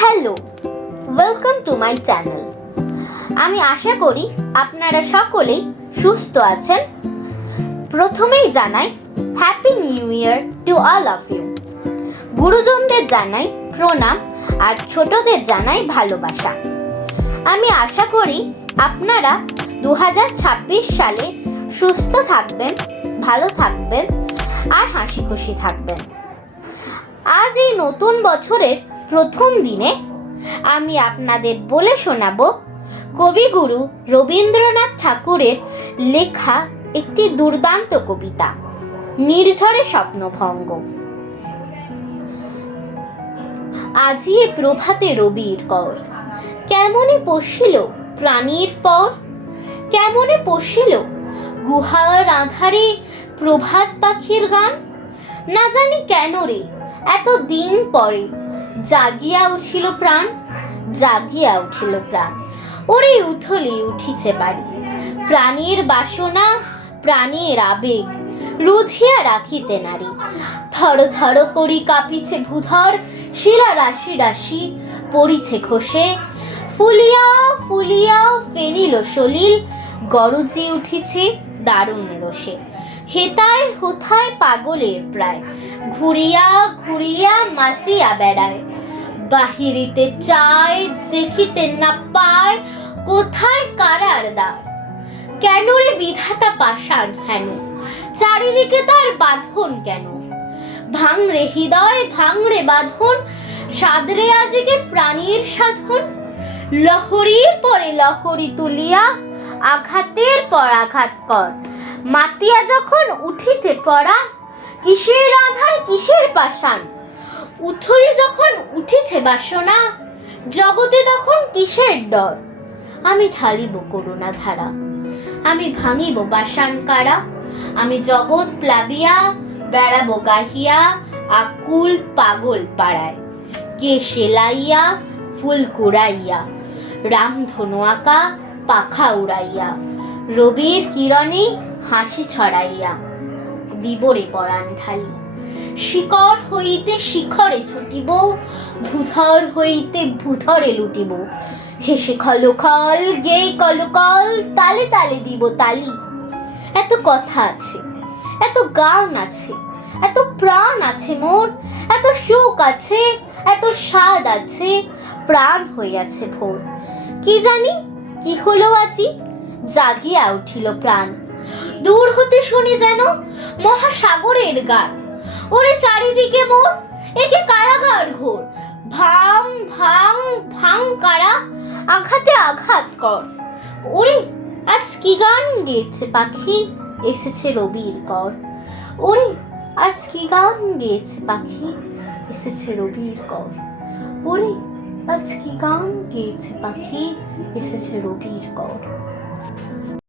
Hello, welcome to my channel. আমি আশা করি আপনারা সকলেই সুস্থ আছেন। প্রথমেই জানাই happy new year to all of you. গুরুজনদের জানাই প্রণাম আর ছোটদের জানাই ভালোবাসা। আমি আশা করি আপনারা 2026 সালে সুস্থ থাকবেন, ভালো থাকবেন আর হাসি খুশি থাকবেন। আজ এই নতুন বছরের প্রথম দিনে আমি আপনাদের বলে শোনাবো কবিগুরু রবীন্দ্রনাথ ঠাকুরের লেখা একটি দুর্দান্ত কবিতা, নির্ঝরে স্বপ্নভঙ্গ। আজি এ প্রভাতে রবির কর, কেমনে পশিল প্রাণীর পর, কেমনে পশিল গুহার আধারে প্রভাত পাখির গান। না জানি কেন রে এত দিন পরে জাগিয়া উঠিল প্রাণ, জাগিয়া উঠিল প্রাণ। ওরে উথলি উঠিছে বাড়ি, প্রাণের বাসনা প্রাণের আবেগ রুধিয়া রাখিতে নারী। থর থর করি কাঁপিছে ভূধর, শিরা রাশি রাশি পড়িছে খসে। ফুলিয়া ফুলিয়া ফেনিল সলিল, গরজি উঠিছে দারুণ রোষে। হেতায় হোথায় পাগলের প্রায়, ঘুরিয়া ঘুরিয়া মাতিয়া বেড়ায়। বাহিরিতে চায় দেখিতে না পায়, কোথায় কারার দ্বার। কেন রে বিধাতা পাষাণ হেন, চারিদিকে তার বাঁধন কেন। ভাঙরে হৃদয় ভাঙরে বাঁধন, সাদরে আজকে প্রাণীর সাধন। লহরীর পরে লহরী তুলিয়া, আঘাতের পর আঘাত কর। মাতিয়া যখন উঠিতে পড়া, কিসের আধার কিসের পাষাণ। উথলি যখন উঠিছে বাসনা, জগতে তখন কিসের ডর। আমি ঢালিব করুণা ধারা, আমি ভাঙিব বাসান কারা। আমি জগৎ প্লাবিয়া বেড়াবো গাহিয়া, আকুল পাগল পাড়ায়। কে সেলাইয়া ফুল কুড়াইয়া, রামধনু আঁকা পাখা উড়াইয়া। রবির কিরণে হাসি ছড়াইয়া, দিবরে পরাণ ঢালি। শিকড় হইতে শিখরে ছুটিব, ভূধর হইতে ভূধরে লুটিব। হেসে খলখল গেয়ে কলকল, তালে তালে দিব তালি। এত কথা আছে, এত গান আছে, এত প্রাণ আছে মোর, এত শোক আছে, এত স্বাদ আছে, প্রাণ হইয়াছে ভোর। কি জানি কি হলো আজি, জাগিয়া উঠিল প্রাণ। দূর হতে শুনি যেন মহাসাগরের গান। ওরে চারিদিকে মোর একে কারাগার ঘোর। ভাঙ ভাঙ ভাঙ কারা, আঘাতে আঘাত কর। ওরে আজ কি গান গেয়েছে পাখি, এসেছে রবির কর। ওরে আজ কি গান গেয়েছে পাখি, এসেছে রবির কর। ওরে আজ কি গান গেয়েছে পাখি, এসেছে রবির কর।